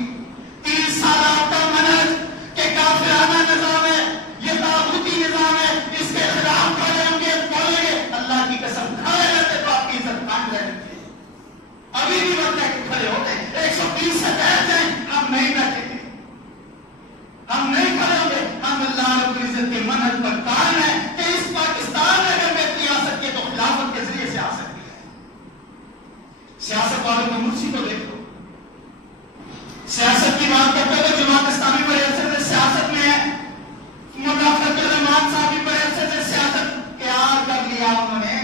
30 سال آپ کا منہج کہ کافرانہ نظام ہے، یہ طاغوتی نظام ہے، اس کے خلاف کھڑے ہوں گے، بولیں گے، اللہ کی قسم کھڑے رہتے تو آپ کی عزت قائم رہتی ہے۔ ابھی بھی وقت ہے کہ کھڑے ہو گئے، 120 سے بیٹھ جائیں، ہم نہیں بیٹھیں گے، ہم نہیں کھڑے ہوں گے، ہم اللہ رب العزت کے منہج پر قائم ہیں کہ اس پاکستان میں اگر بہتری آ سکتی ہے تو خلافت کے ذریعے سے آ سکتی ہے۔ سیاست والوں کو مرسی کو دیکھ لو، سیاست کی بات کرتے ہوئے جماعت اسلامی بڑے عرصے سے سیاست میں ہے، مدافعت الرحمان صاحب بھی بڑے عرصے سے سیاست کیا کر لیا انہوں نے؟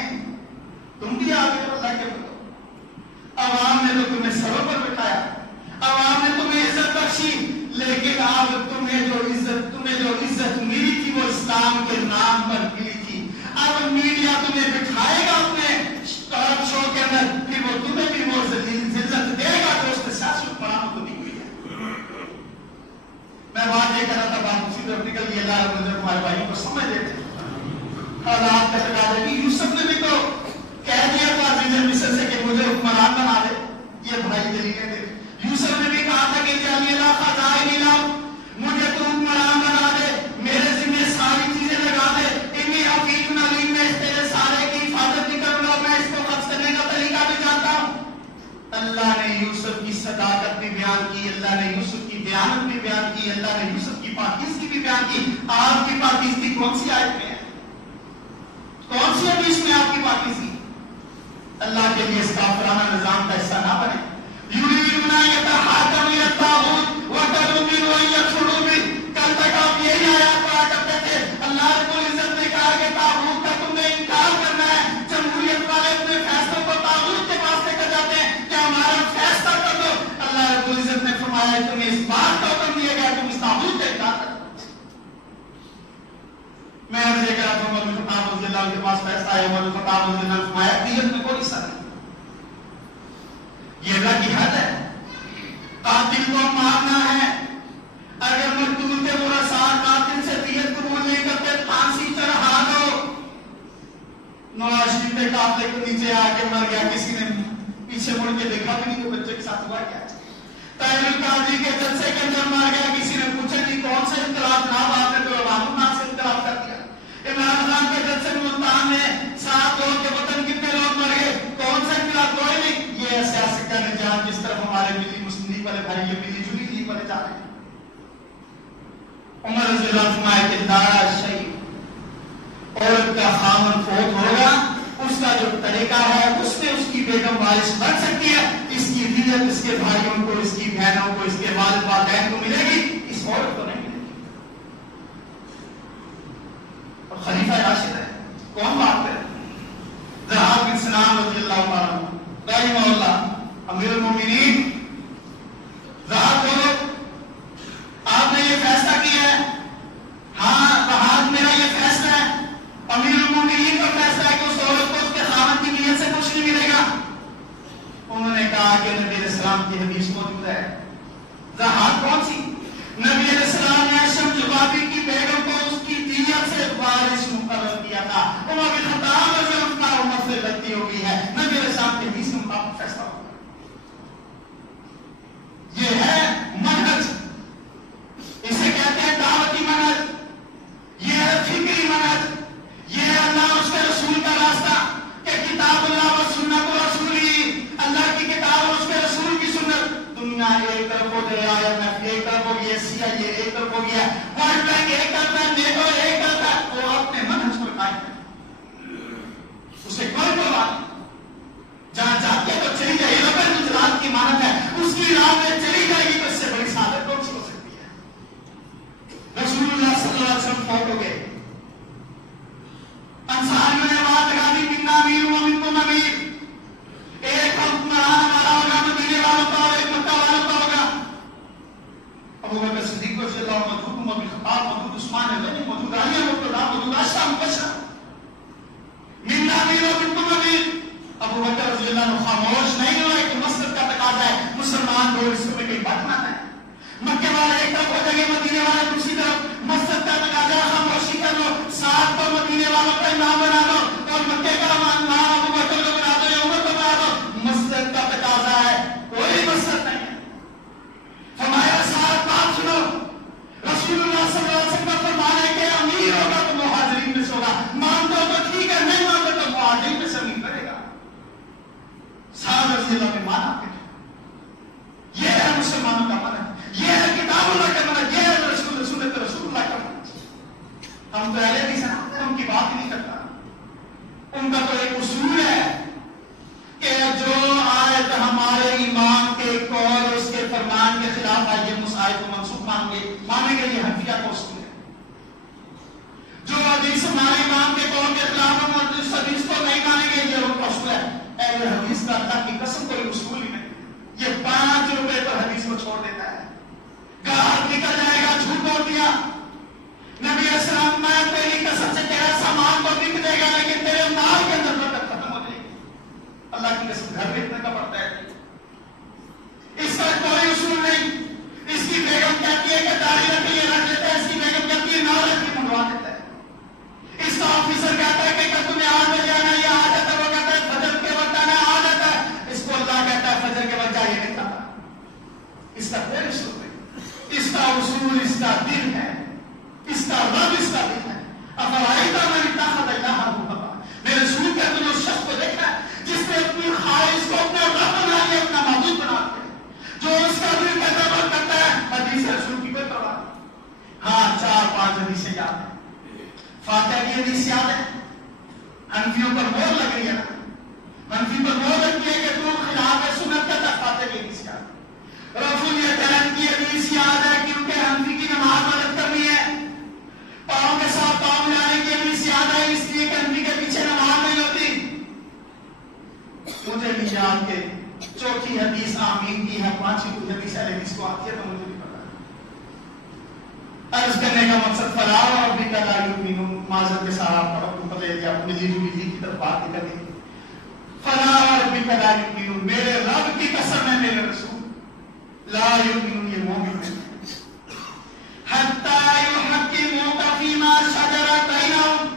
تم بھی آگے اللہ کے بتاؤ، عوام نے تو تمہیں سروں پر بٹھایا، عوام نے تمہیں عزت بخشی، لیکن اب تمہیں جو عزت ملی تھی وہ اسلام کے نام پر ملی تھی۔ اب میڈیا تمہیں بٹھائے گا اپنے ٹاک شو کے اندر، پھر وہ تمہیں بھی وہ عزت دے گا جو اس نے سیاسی حکمرانوں کو دی ہوئی ہے۔ میں بات یہ کر رہا تھا، بات اسی طرف نکل گئی، اللہ رب العزت ہمارے بھائیوں کو سمجھ دیتے حالات کا تقاضا ہے۔ یوسف نے بھی تو کہہ دیا تھا عزیز مصر سے کہ مجھے حکمران بنا دے، یہ بھائی دلیلیں دے۔ یوسف نے بھی کہا تھا کہ جعلنی اللہ خزائن نے یوسف کی دیانت بھی بیان کی, اللہ نے یوسف کی پاکیزگی بھی بیان کی. آپ کی پاکیزگی کون سی آیت میں ہے؟ کون سی حدیث میں آپ کی پاکیزگی؟ اللہ کے لیے اس کافرانہ نظام کا حصہ نہ بنے. یریدون ان یتحاکموا الی الطاغوت وتؤمنوا ان یکفروا بہ. کل تک آپ یہی آیات پڑھا کرتے تھے. اللہ رب العزت نے کہا کہ طاغوت کا تم نے انکار کرنا ہے. جمہوریت والے اپنے فیصلوں کو طاغوت کے پاس لے کر جاتے ہیں کہ ہمارا فیصلہ کر دو. اللہ رب العزت نے فرمایا تمہیں اس بات کا حکم دیا گیا تم اس طاغوت کا انکار کرو. میں عرض کر رہا تھا عمر بن خطاب رضی اللہ عنہ کے پاس فیصلہ آیا. عمر بن خطاب رضی اللہ عنہ نے فرمایا دیت میں کوئی حصہ نہیں, یہ اللہ کی حد ہے. قاتل کو مارنا ہے, اگر مقتول کے ورثاء قاتل سے دیت قبول نہیں کرتے پھانسی چڑھا دو. نواز شریف کے قافلے کے نیچے آ کے مر گیا, کسی نے پیچھے مڑ کے دیکھا بھی نہیں کہ بچے کے ساتھ ہوا کیا. طاہر القادری کے جلسے کے اندر مر گیا, کسی نے پوچھا نہیں کون سے انقلاب جناب آپ نے تو عوام سے انقلاب کر دیا. عمران خان کے جلسے ملتان میں 7 لوگ کے وطن کتنے لوگ مر گئے, کون سا انقلاب؟ کوئی نہیں. یہ سیاست کا نظام جس طرف ہمارے ملی مسلم لیگ والے بھائی یہ ملی جلی لیگ والے جا رہے ہیں. عمر رضی اللہ عنہ فرمایا کہ دارا شہید عورت کا خاوند فوت ہوگا, اس کا جو طریقہ ہے اس میں اس کی بیگم وارث بن سکتی ہے. اس کی دیت اس کے بھائیوں کو, اس کی بہنوں کو, اس کے والد والدین کو ملے گی, اس عورت کو نہیں ملے گی. اور خلیفہ راشد ہے, کون بات کرے؟ ضحاک بن سنان رضی اللہ عنہ رحمہ اللہ امیر المومنین. ضحاک بولو آپ نے یہ فیصلہ کیا ہے؟ ہاں ضحاک میرا یہ فیصلہ ہے. امیر المومنین کا فیصلہ ہے کہ اس عورت کو اس کے خاوند کی نیت سے کچھ نہیں ملے گا. انہوں نے کہا کہ نبی علیہ السلام کی حدیث موجود ہے. ضحاک کون سی؟ نبی علیہ السلام نے شمس جبابی کی بیگم کو اس کی دیت سے وارث مقرر کیا تھا. عمر بن خطاب رضی اللہ عنہ عمر سے غلطی ہو گئی ہے, نبی علیہ السلام کی حدیث میں مطابق فیصلہ ہوگا. یہ ہے منہج, اسے کہتے ہیں دعوتی منہج, یہ ہے فکری منہج, یہ ہے اللہ اس کے رسول کا راستہ کہ کتاب اللہ و سنت رسولی, اللہ کی کتاب اور اس کے رسول کی سنت. دنیا ایک طرف ہو گیا, ایک طرف ہو گیا, سیاہ یہ ایک طرف ہو گیا, ورلڈ بینک ایک طرف ہے, نیٹو ایک طرف ہے, وہ اپنے منہج پر قائم ہے, اسے کوئی پرواہ نہیں. جہاں جاتے تو چلی جائے, ربر گجرات کی مانت ہے, اس کی راہ میں چلی جائے گی تو اس سے بڑی سعادت کون سی ہو سکتی ہے؟ رسول اللہ صلی اللہ علیہ وسلم فوت ہو گئے, انصار میں آواز لگا دی منا امیر و منکم امیر, ایک حکمران ہمارا ہوگا مدینے والوں کا اور ایک مکہ والوں کا ہوگا. ابو بکر صدیق رضی اللہ عنہ موجود, عمر بن خطاب موجود, عثمان غنی موجود, علی مرتضیٰ موجود, عائشہ مبشرہ, منا امیر و منکم امیر. ابو بکر رضی اللہ عنہ خاموش نہیں ہوئے کہ مسجد کا تقاضا ہے, مسلمان لوگ اس میں کہیں بات مانا ہے. مکے والے ایک طرف ہو جائیں گے, مدینے والے دوسری طرف, مسجد کا تقاضا ہے خاموشی کر لو, ساتھ کو مدینے والوں کا امام بنا دو اور مکے کا امام ابو بکر کو بنا دو یا عمر کو بنا دو. مسجد کا تقاضا ہے, کوئی مسجد نہیں ہے. فرمایا ساتھ بات سنو, رسول اللہ صلی اللہ علیہ وسلم کا فرمان ہے کہ امیر ہوگا تو مہاجرین میں سے ہوگا, مانتے ہو تو ٹھیک ہے, نہیں مانتے تو مہاجرین میں سے نہیں کرے گا. صحابہ رضی اللہ نے مانا پھر. یہ ہے مسلمانوں کا منہج, یہ ہے کتاب اللہ کا منہج, یہ ہے سنت رسول اللہ کا منہج. ہم تو اہل حدیث ہیں, ان کی بات ہی نہیں کرتا. ان کا تو ایک اصول ہے کہ جو آیت ہمارے امام کے قول اس کے فرمان کے خلاف ہے, یہ اس آیت کو منسوخ مانیں گے, یہ حنفیہ کا اصول ہے. جو حدیث ہمارے امام کے قول کے خلاف ہے, اس حدیث کو نہیں مانیں گے, یہ ان کا اصول ہے. اہل حدیث کا اللہ کی قسم کوئی اصول ہی نہیں. یہ 5 روپے پر حدیث کو چھوڑ دیتا ہے, گاہک نکل جائے گا, جھوٹ بول دیا. نبی علیہ السلام میں تیری قسم سے تیرا سامان تو بک دے گا لیکن تیرے مال کے اندر برکت ختم ہو جائے گی. اللہ کی قسم گھر بیچنے کا پڑتا ہے, اس کا کوئی اصول نہیں. اس کی بیگم کہتی ہے کہ داڑھی رکھ لیے رکھ لیتا ہے, اس کی بیگم کہتی ہے نہ رکھ کے منگوا دیتا ہے. اس کا آفیسر کہتا ہے کہ تمہیں 8 بجے آنا, یہ آ جاتا ہے, وہ کہتا ہے فجر کے وقت آنا, آ جاتا ہے. اس کو اللہ کہتا ہے فجر کے وقت جائے نہیں کہتا. اس کا کوئی اصول نہیں. اس کا اصول اس کا دل ہے, اس کا رب اس کا دل ہے. افرائیتا من اتخذ الہ ہوا, میرے رسول کہتے ہیں اس شخص کو دیکھا جس نے اپنی خواہش کو اپنا رب بنا لیا, اپنا معبود بنا لیا, جو اس کا دل کا دبر کرتا ہے فاتحہ کی حدیث یاد ہے؟ حنفیوں پر مور لگ رہی ہے نا، حنفی پر مور لگتی ہے کہ تو خلاف سنت کا تھا، فاتحہ کی حدیث یاد ہے، رفع الیدین کی حدیث یاد ہے کیونکہ حنفی کی نماز مدد کرنی ہے، پاؤں کے ساتھ پاؤں ملانے کی حدیث یاد ہے اس لیے کہ حنفی کے پیچھے نماز نہیں ہوتی۔ مجھے نہیں یاد کہ چوتھی حدیث آمین کی ہے، پانچویں کوئی حدیث ہے حدیث کو آتی ہے تو مجھے نہیں پتا۔ عرض کرنے کا مقصد فلا اور بھی کا لا یؤمنون، معذرت کے ساتھ آپ کا وقت بدل گیا، مجھے بجلی کی طرف بات نکل گئی۔ فلا اور بھی کا لا یؤمنون، میرے رب کی قسم ہے میرے رسول لا یؤمنون، یہ مومن ہے، حتی یحکموک فیما شجر بینہم،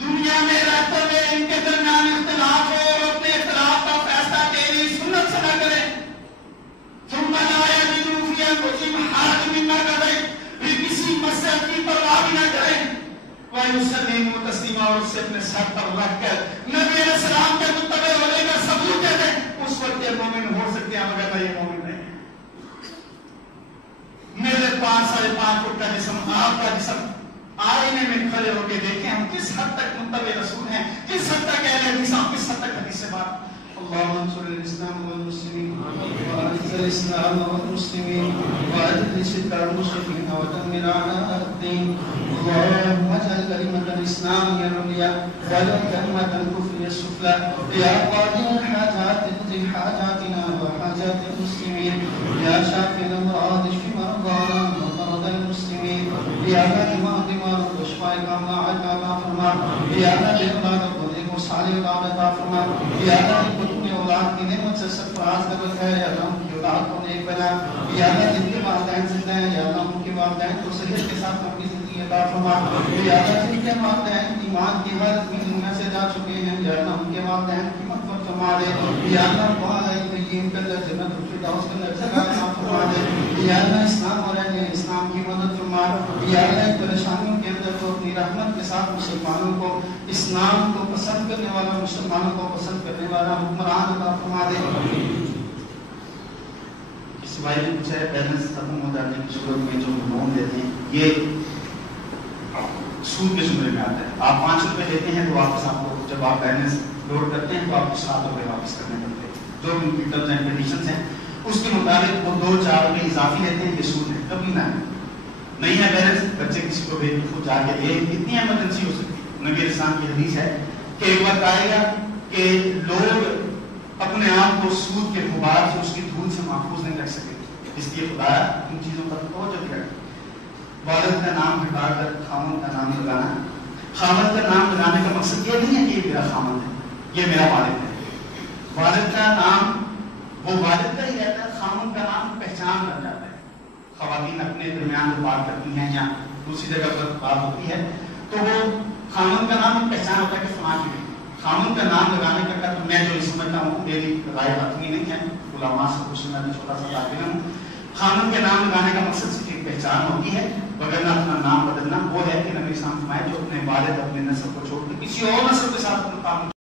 دنیا میں رہتے ہوئے ان کے درمیان اختلاف ہو اور اپنے اختلاف کا فیصلہ تیری سنت سے نہ کرے، ثم لا یجدوا فی انفسہم حرجا مما قضیت، پھر کسی مسئلے کی پرواہ بھی نہ کریں، وَيُسَلِّمُوا تسلیما، اور اسے اپنے سر پر رکھ کر نبی علیہ السلام کے متبع ہونے کا ثبوت دے دیں، اس وقت یہ مومن ہو سکتے ہیں، مگر یہ مومن نہیں ہے۔ میرے 5.5 فٹ کا جسم، آپ کا جسم، آئینے میں کھڑے ہو کے دیکھیں ہم کس حد تک متبع رسول ہیں، کس حد تک اہل حدیث ہیں، کس حد تک حدیث سے بات۔ اللهم انصر الاسلام والمسلمين واعز الاسلام والمسلمين واذل الشرك والمشركين ودمر اعداء الدين، اللهم اجعل كلمة الاسلام هي العليا واجعل كلمة الكفر هي السفلى، يا قاضي الحاجات اقض حاجاتنا وحاجات المسلمين، يا شافي الامراض اشف مرضانا ومرضى المسلمين، يا فاطمة مرض واشفاء كامل عافا فرما، يا نبي اولاد صالح اولاد عطا فرما، یا اللہ جن کو تم نے اولاد کی نعمت سے سرفراز کر رکھا ہے، یا اللہ ان کی اولاد کو نیک بنا، یا اللہ جن کے والدین زندہ ہیں، یا اللہ ان کے والدین کو صحت کے ساتھ اپنی زندگی عطا فرما، یا اللہ جن کے والدین ایمان کی حالت میں دنیا سے جا چکے ہیں، یا اللہ ان کے والدین کی مغفرت فرما دے، یا اللہ وعلی النبیین کے اندر جنت الفردوس کے اندر جگہ عطا فرما دے، یا اللہ اسلام اور اہل اسلام کی مدد فرما، یا اللہ پریشانیوں کے اندر تو اپنی رحمت کے ساتھ مسلمانوں کو، اسلام کو پسند کرنے والا، مسلمانوں کو پسند کرنے والا حکمران عطا فرما دے۔ اس بھائی نے پوچھا ہے بیلنس ختم ہو جانے کی صورت میں جو لون لیتے ہیں یہ سود کے زمرے میں آتا ہے، آپ 5 روپے لیتے ہیں تو واپس آپ کو جب آپ بیلنس لوڈ کرتے ہیں تو آپ کو 7 روپے واپس کرنے پڑتے ہیں، جو ان کی ٹرمز اینڈ کنڈیشنز ہیں اس کے مطابق وہ 2-4 روپے اضافی لیتے ہیں، یہ سود ہے، کبھی نہ نہیں ہے بیلنس بچے کسی کو بھیج خود جا کے لے، کتنی ایمرجنسی ہو سکتی ہے۔ نبی اسلام کی حدیث ہے کہ ایک وقت آئے گا کہ لوگ اپنے آپ کو سود کے غبار سے، اس کی دھول سے محفوظ نہیں رکھ سکے، اس لیے خدا ان چیزوں پر توجہ دیا۔ والد کا نام ہٹا کر خامد کا نام لگانا، خامد کا نام لگانے کا مقصد یہ نہیں ہے کہ یہ میرا خامد ہے، یہ میرا والد ہے، والد کا نام وہ والد کا ہی رہتا ہے، خامد کا نام پہچان بن جاتا ہے۔ خواتین اپنے درمیان میں بات کرتی ہیں یا دوسری جگہ پر بات ہوتی ہے تو وہ خامن کا نام پہچان ہوتا ہے کہ فلاں کی ہے۔ خامن کا نام لگانے کا قدر میں جو سمجھتا ہوں میری رائے حتمی نہیں ہے، علماء سے پوچھنا بھی چھوٹا سا طالب علم ہوں، خامن کے نام لگانے کا مقصد صرف ایک پہچان ہوتی ہے، وگرنہ اپنا نام بدلنا وہ ہے کہ نبی اسلام فرمائے جو اپنے والد اپنے نسل کو چھوڑ کے کسی اور نسل کے ساتھ تعلق